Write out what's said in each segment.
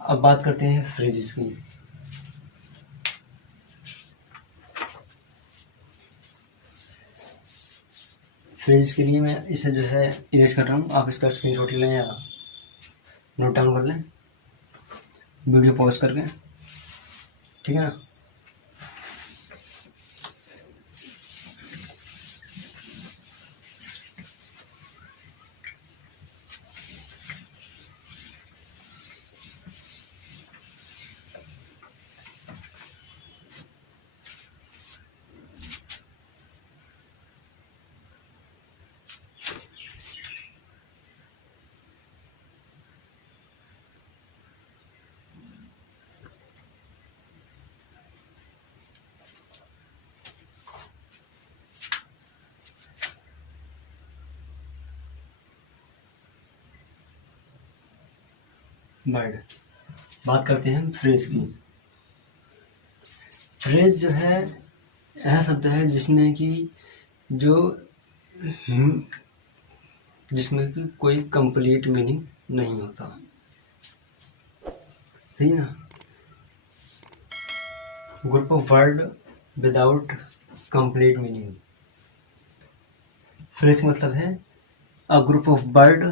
अब बात करते हैं फ्रेजेस की। फ्रेजेस के लिए मैं इसे जो है इरेज कर रहा हूँ, आप इसका स्क्रीनशॉट ले लें या नोट डाउन कर लें वीडियो पॉज करके, ठीक है ना। बर्ड। बात करते हैं फ्रेज की। फ्रेज जो है ऐसा शब्द है जिसमें कि जो जिसमें कि कोई कंप्लीट मीनिंग नहीं होता, सही है ना। Group of word without complete meaning. Phrase का मतलब है a group of word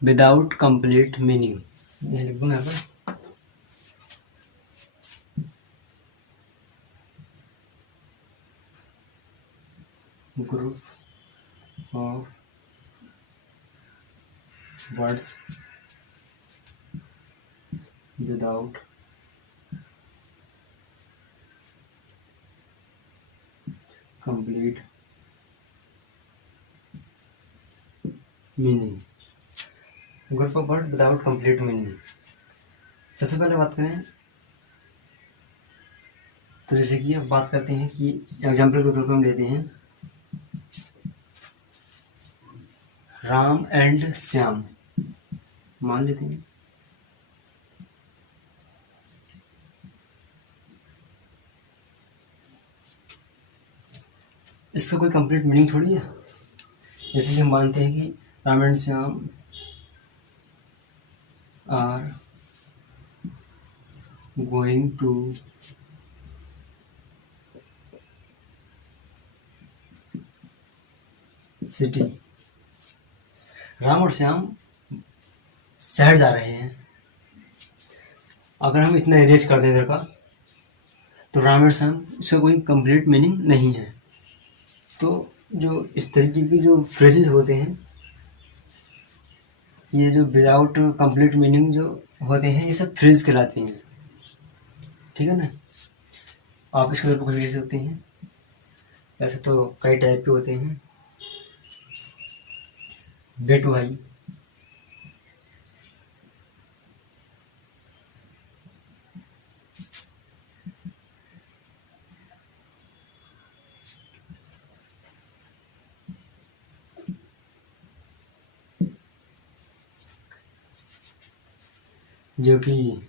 without complete meaning. मैं लिख दूंगा यहाँ पर, group of words without complete meaning. Group of word without complete meaning. सबसे पहले बात करें तो जैसे कि अब बात करते हैं कि एग्जाम्पल के तौर पर हम लेते हैं राम एंड श्याम, मान लेते हैं। इसका कोई कंप्लीट मीनिंग थोड़ी है। जैसे कि हम मानते हैं कि Ram and Shyam are going to city. Ram और श्याम शहर जा रहे हैं। अगर हम इतना इरेज कर दें इधर का तो राम और श्याम इसका कोई कंप्लीट मीनिंग नहीं है। तो जो इस तरीके की जो फ्रेजेस होते हैं, ये जो विदाउट कंप्लीट मीनिंग जो होते हैं, ये सब फ्रेज कहलाते हैं, ठीक है ना। आप इसके ऊपर कुछ लिख सकते हैं। ऐसे तो कई टाइप के होते हैं। बेटू भाई, जो कि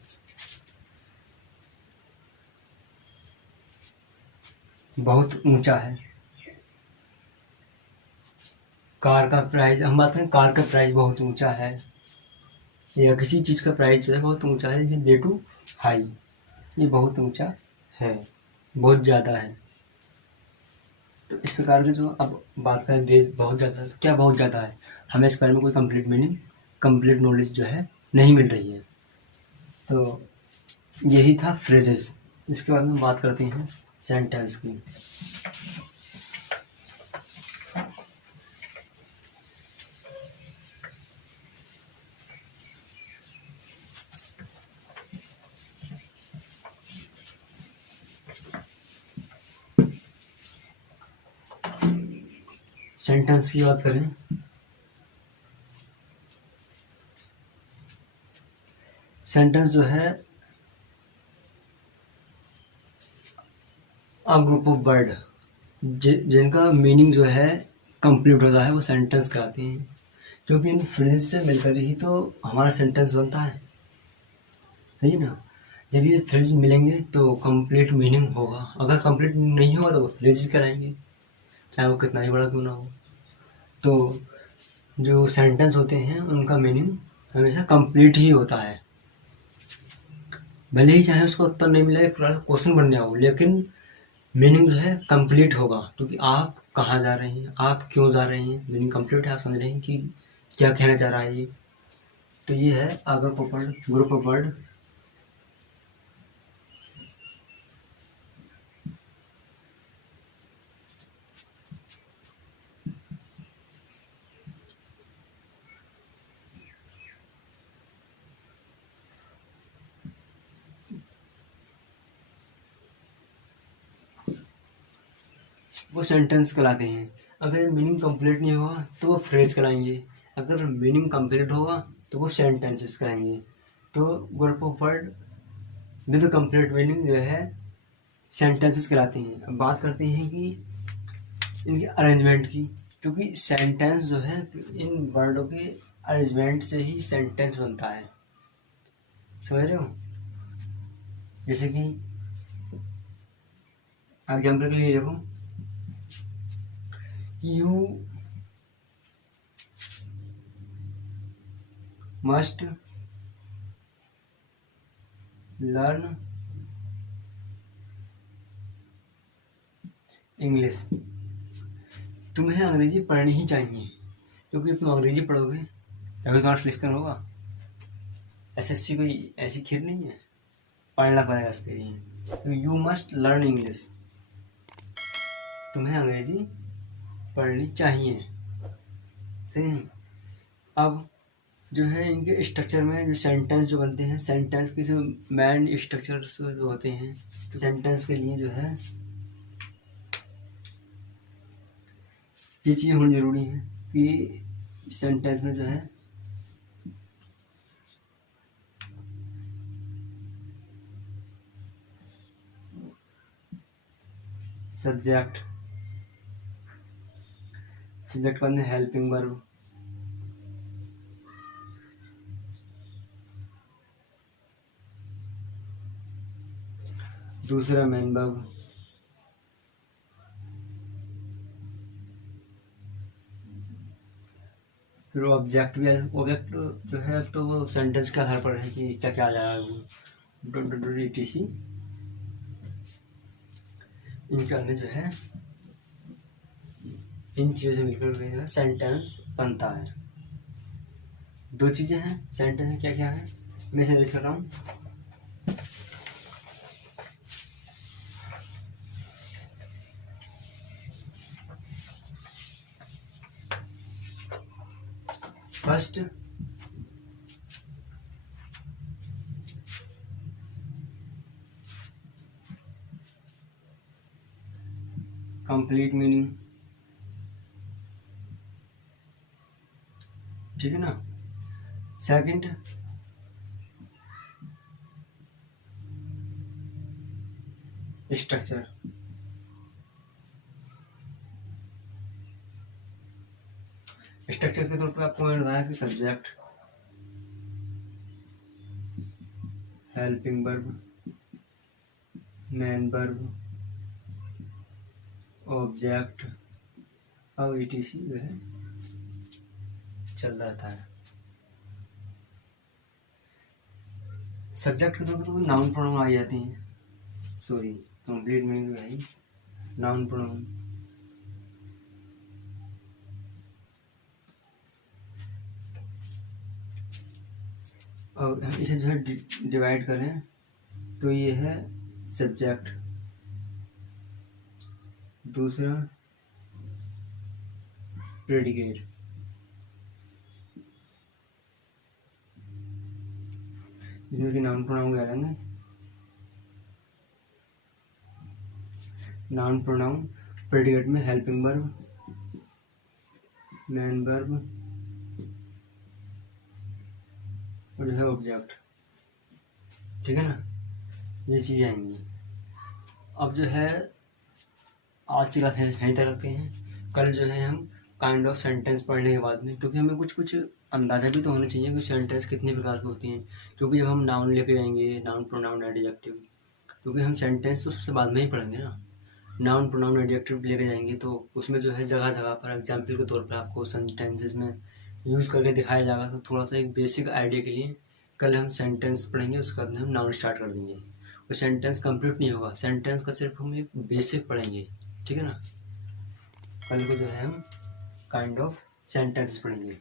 बहुत ऊंचा है। कार का प्राइस, हम बात करें कार का प्राइस बहुत ऊंचा है, या किसी चीज़ का प्राइस जो है बहुत ऊंचा है, ये बेटू हाई, ये बहुत ऊंचा है, बहुत ज़्यादा है। तो इस प्रकार के जो अब बात करें बेस बहुत ज़्यादा, तो क्या बहुत ज़्यादा है, हमें इस बारे में कोई कंप्लीट मीनिंग, कंप्लीट नॉलेज जो है नहीं मिल रही है। तो यही था फ्रेजेस। इसके बाद में बात करते हैं सेंटेंस की। सेंटेंस की बात करें सेंटेंस जो है अ ग्रुप ऑफ वर्ड जिनका मीनिंग जो है कंप्लीट होता है, वो सेंटेंस कहलाते हैं। क्योंकि इन फ्रेज से मिलकर ही तो हमारा सेंटेंस बनता है, सही ना। जब ये फ्रेज मिलेंगे तो कंप्लीट मीनिंग होगा। अगर कंप्लीट नहीं होगा तो वो फ्रेज कराएंगे, चाहे वो कितना ही बड़ा क्यों ना हो। तो जो सेंटेंस होते हैं उनका मीनिंग हमेशा कंप्लीट ही होता है। भले ही चाहे उसका उत्तर नहीं मिले, एक प्रकार का क्वेश्चन बन गया हो, लेकिन मीनिंग जो है कंप्लीट होगा, क्योंकि आप कहाँ जा रहे हैं, आप क्यों जा रहे हैं, मीनिंग कंप्लीट है, आप समझ रहे हैं कि क्या कहना चाह रहा है ये। तो ये है अगर वर्ड, ग्रुप ऑफ वर्ड। वो सेंटेंस कहलाते हैं। अगर मीनिंग कंप्लीट नहीं होगा तो वो फ्रेज कहलाएंगे, अगर मीनिंग कंप्लीट होगा तो वो सेंटेंसेस कहलाएंगे। तो group of word with complete meaning जो है सेंटेंसेस कहलाते हैं। अब बात करते हैं कि इनके अरेंजमेंट की, क्योंकि सेंटेंस जो है इन वर्डों के अरेंजमेंट से ही सेंटेंस बनता है, समझ रहे हो। जैसे कि एग्जाम्पल के लिए देखो, यू मस्ट लर्न इंग्लिश। तुम्हें अंग्रेजी पढ़नी ही चाहिए, क्योंकि तुम अंग्रेजी पढ़ोगे तभी तुम्हारा सिलेक्शन होगा। एसएससी कोई ऐसी खीर नहीं है, पढ़ना पड़ेगा इसके लिए। यू मस्ट लर्न इंग्लिश, तुम्हें अंग्रेजी पढ़नी चाहिए, सही नहीं। अब जो है इनके स्ट्रक्चर में जो सेंटेंस जो बनते हैं, सेंटेंस के जो मेन स्ट्रक्चर्स जो होते हैं, तो सेंटेंस के लिए जो है ये चीज़ होनी ज़रूरी है कि सेंटेंस में जो है सब्जेक्ट, सब्जेक्ट बनते हैं हेल्पिंग वर्ब, दूसरा मेन वर्ब, फिर ऑब्जेक्ट भी है। ऑब्जेक्ट जो है तो वो सेंटेंस के आधार पर है कि क्या क्या आ जाएगा वो etc। इनके अंदर जो है इन चीज़ों से मिलकर जो है सेंटेंस बनता है। दो चीज़ें हैं सेंटेंस में, क्या क्या है मैं समझ कर रहा हूँ। फर्स्ट कंप्लीट मीनिंग, ठीक है ना। सेकंड स्ट्रक्चर, स्ट्रक्चर के तौर पर आपको मैंने बताया कि subject, helping verb, main verb, object और etc जो है चल रहता है। सब्जेक्ट के तौर पर तो नाउन प्रोनाउन आ जाती हैं, सॉरी कंप्लीट मीनिंग है नाउन प्रोनाउन। और इसे जो है डिवाइड करें तो ये है सब्जेक्ट, दूसरा प्रेडिकेट, जिसमें कि नाउन प्रोनाउन आ जाएंगे। नाउन प्रोनाउन प्रेडिकेट में हेल्पिंग वर्ब, मेन वर्ब और जो है ऑब्जेक्ट, ठीक है ना, ये चीज़ें आएंगी। अब जो है आज की क्लास यहीं तक रखते हैं। कल जो है हम काइंड ऑफ सेंटेंस पढ़ने के बाद में, क्योंकि हमें कुछ कुछ अंदाज़ा भी तो होना चाहिए कि सेंटेंस कितने प्रकार के होती हैं, क्योंकि जब हम नाउन लेके जाएंगे, नाउन प्रोनाउन एडजेक्टिव, क्योंकि हम सेंटेंस तो सबसे बाद में ही पढ़ेंगे ना। नाउन प्रोनाउन एडजेक्टिव लेके जाएंगे तो उसमें जो है जगह जगह पर एग्जाम्पल के तौर पर आपको सेंटेंसेस में यूज़ करके दिखाया जाएगा, तो थोड़ा सा एक बेसिक आइडिया के लिए कल हम सेंटेंस पढ़ेंगे, उसके बाद में हम नाउन स्टार्ट कर देंगे। वो सेंटेंस कंप्लीट नहीं होगा, सेंटेंस का सिर्फ हम एक बेसिक पढ़ेंगे, ठीक है ना। कल को जो है हम काइंड ऑफ सेंटेंस पढ़ेंगे।